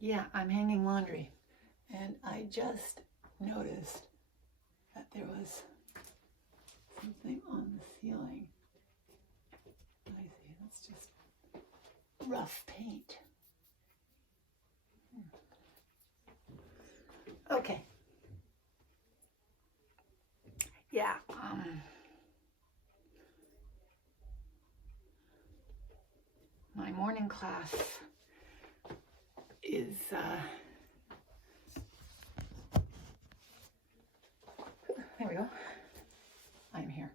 Yeah, I'm hanging laundry, and I just noticed that there was something on the ceiling. Let me see, that's just rough paint. Okay. Yeah, my morning class is, there we go. I'm here.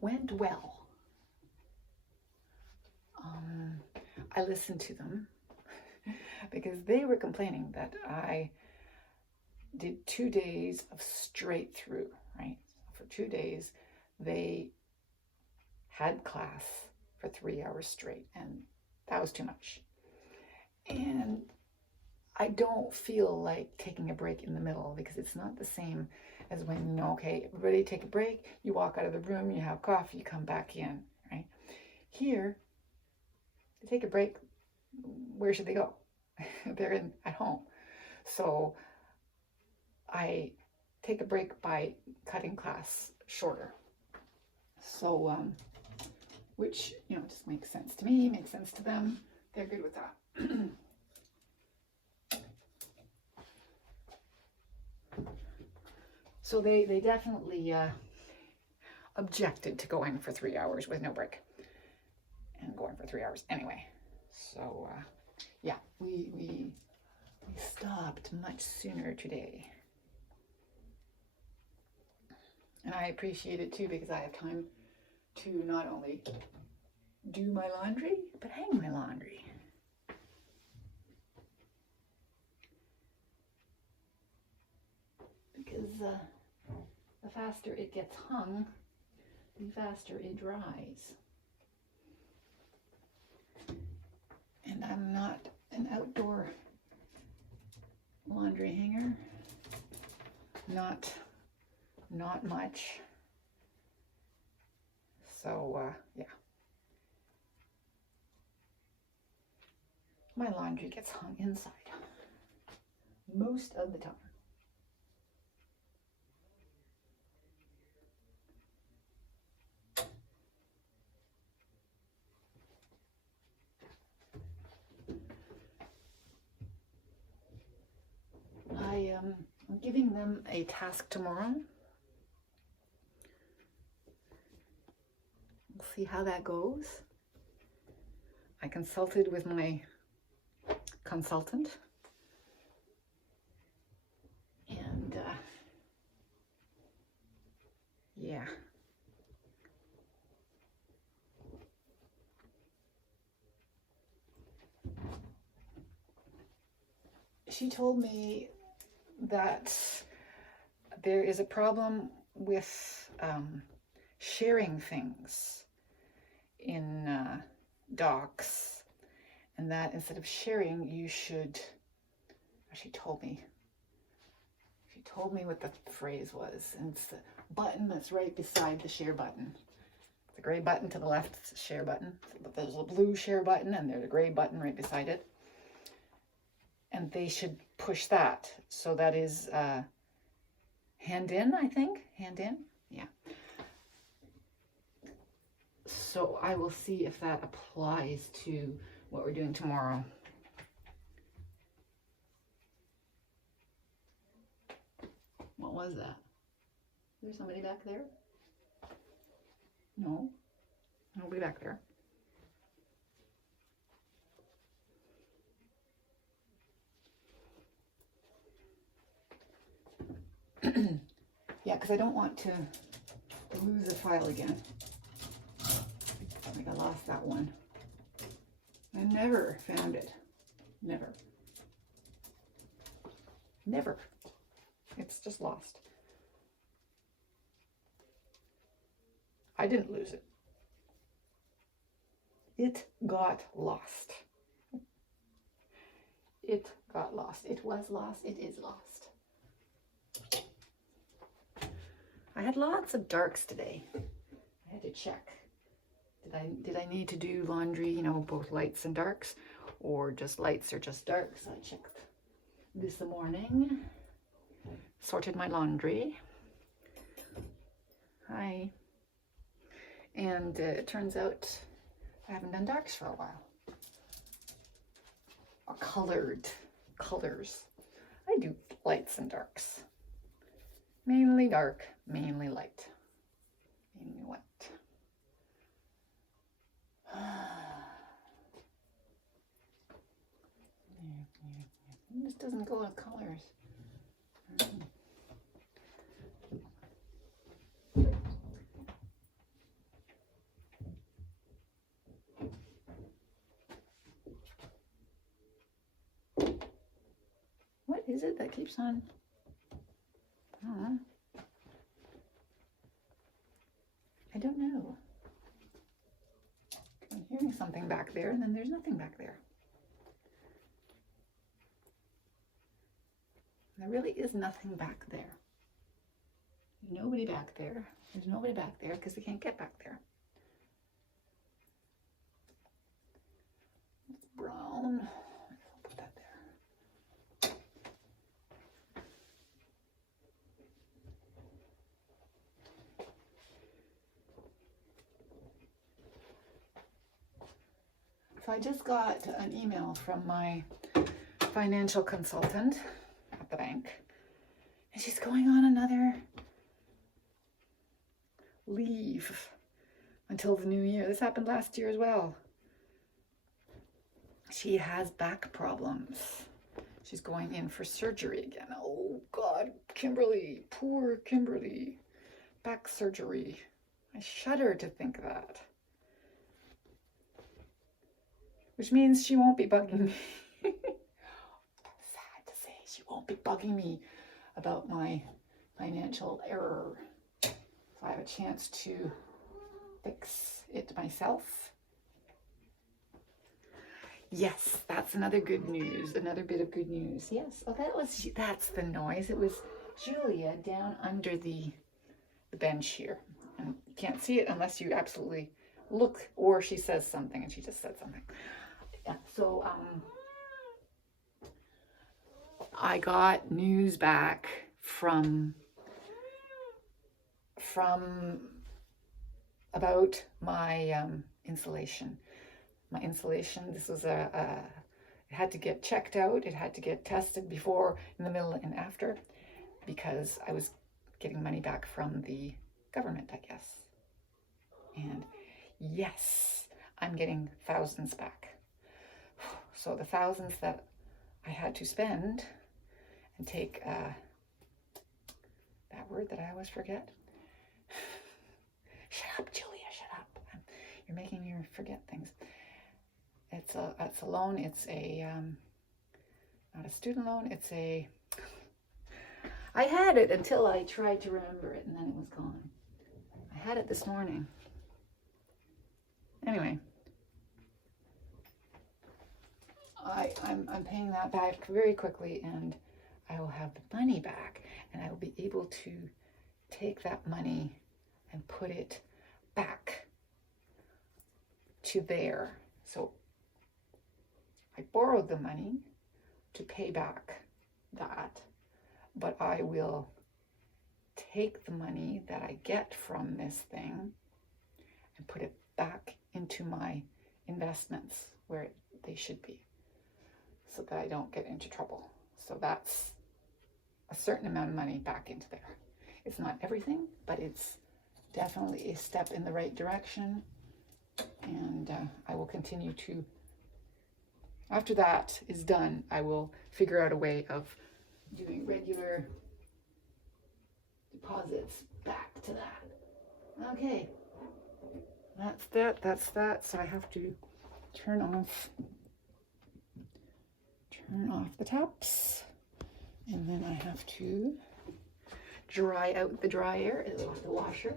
Went well. I listened to them because they were complaining that I did 2 days of straight through, right? For 2 days, they had class for 3 hours straight, and that was too much. And I don't feel like taking a break in the middle because it's not the same as when, okay, everybody take a break, you walk out of the room, you have coffee, you come back in, right? Here, they take a break, where should they go? They're at home. So I take a break by cutting class shorter. So, which, just makes sense to me, makes sense to them. They're good with that. So they definitely objected to going for 3 hours with no break and going for 3 hours anyway. So yeah, we stopped much sooner today. And I appreciate it too because I have time to not only do my laundry, but hang my laundry. Because the faster it gets hung, the faster it dries. And I'm not an outdoor laundry hanger. Not much. So, yeah. My laundry gets hung inside most of the time. I'm giving them a task tomorrow. We'll see how that goes. I consulted with my consultant, and yeah. She told me that there is a problem with sharing things in docs, and that instead of sharing, you should, she told me what the phrase was, and it's the button that's right beside the share button. The gray button to the left is the share button. So there's a blue share button, and there's a gray button right beside it. And they should push that. So that is hand in, I think. Hand in, yeah. So I will see if that applies to what we're doing tomorrow. What was that? Is there somebody back there? No, nobody back there. Yeah, because I don't want to lose a file again. Like I lost that one. I never found it. Never. Never. It's just lost. I didn't lose it. It got lost. It got lost. It was lost. It is lost. I had lots of darks today. I had to check Did I need to do laundry, you know, both lights and darks, or just lights or just darks? I checked this morning, sorted my laundry. Hi. And it turns out I haven't done darks for a while. Or colored colors. I do lights and darks. Mainly dark, mainly light, mainly white. This doesn't go in colors. What is it that keeps on? I don't know. I'm hearing something back there, and then there's nothing back there. There really is nothing back there. Nobody back there. There's nobody back there because they can't get back there. It's brown. I'll put that there. So I just got an email from my financial consultant at the bank, and she's going on another leave until the new year. This happened last year as well. She has back problems. She's going in for surgery again. Oh God, Kimberly, poor Kimberly. Back surgery. I shudder to think that. Which means she won't be bugging me. Sad to say, she won't be bugging me about my financial error. So I have a chance to fix it myself. Yes, that's another good news, another bit of good news. Yes, oh, that's the noise. It was Julia down under the bench here. And you can't see it unless you absolutely look, or she says something, and she just said something. Yeah, so I got news back from about my insulation. My insulation, this was it had to get checked out. It had to get tested before, in the middle, and after, because I was getting money back from the government, I guess. And yes, I'm getting thousands back. So the thousands that I had to spend and take, that word that I always forget. Shut up, Julia, shut up. You're making me forget things. It's a loan. It's a, not a student loan. It's a, I had it until I tried to remember it, and then it was gone. I had it this morning. Anyway, I'm paying that back very quickly, and I will have the money back, and I will be able to take that money and put it back to there. So I borrowed the money to pay back that, but I will take the money that I get from this thing and put it back into my investments where they should be, so that I don't get into trouble. So that's a certain amount of money back into there. It's not everything, but it's definitely a step in the right direction. And I will continue to, after that is done, I will figure out a way of doing regular deposits back to that. Okay, that's that. So I have to turn off the taps, and then I have to dry out the dryer, the washer.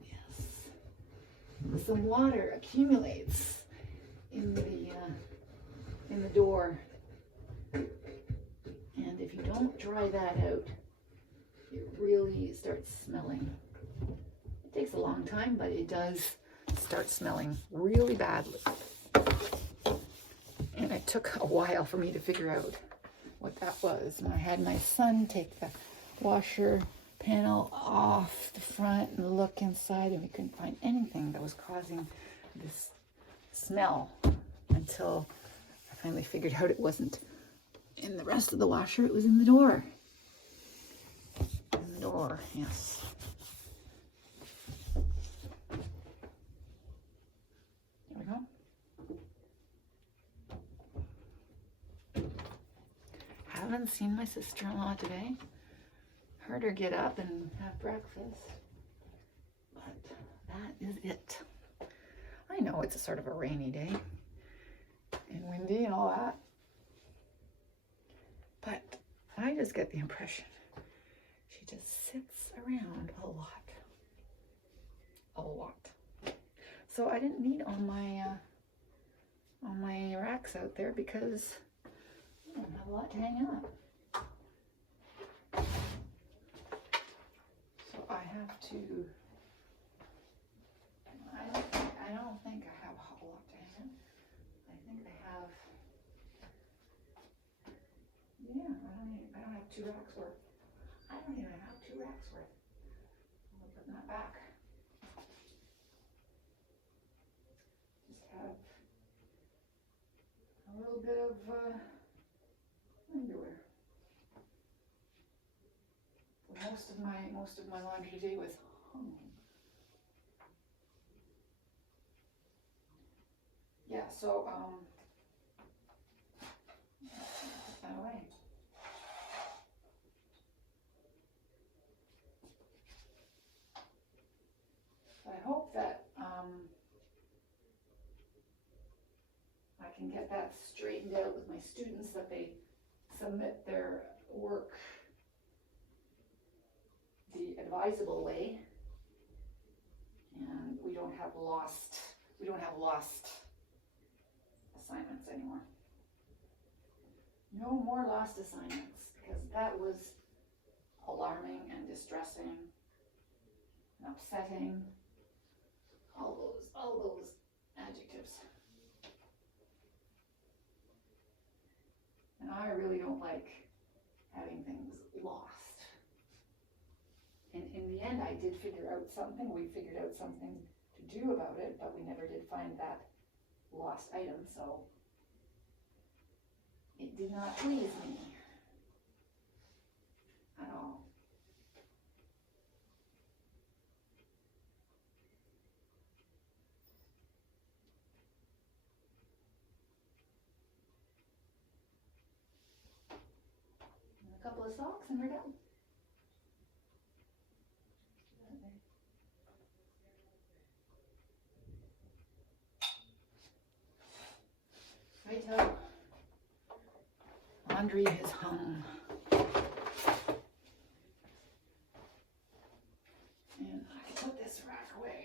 Yes, some water accumulates in the door, and if you don't dry that out, it really starts smelling. It takes a long time, but it does start smelling really badly. And it took a while for me to figure out what that was. And I had my son take the washer panel off the front and look inside, and we couldn't find anything that was causing this smell until I finally figured out it wasn't in the rest of the washer, it was in the door. In the door, yes. There we go. Haven't seen my sister-in-law today. Heard her get up and have breakfast. But that is it. I know it's a sort of a rainy day and windy and all that. But I just get the impression she just sits around a lot. A lot. So I didn't need all my racks out there because I don't have a lot to hang up. So I have to, I don't think I have a whole lot to hang up. I think I have, yeah, I don't have 2 racks worth. I don't even have 2 racks worth. I'm putting that back. Just have a little bit of underwear. Most of my laundry today was hung. Yeah, so put that away. I hope that I can get that straightened out with my students, that they submit their work the advisable way, and we don't have lost assignments anymore. No more lost assignments, because that was alarming and distressing and upsetting. All those adjectives. And I really don't like having things lost. And in the end, I did figure out something. We figured out something to do about it, but we never did find that lost item, so it did not please me at all. And a couple of socks and we're done. Right out. Laundry is hung. And I can put this rack away.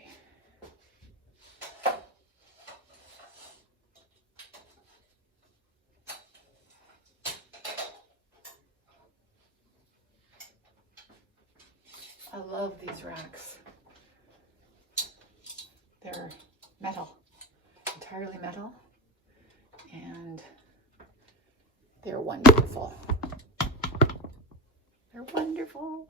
I love these racks. They're metal, entirely metal, and they're wonderful. They're wonderful.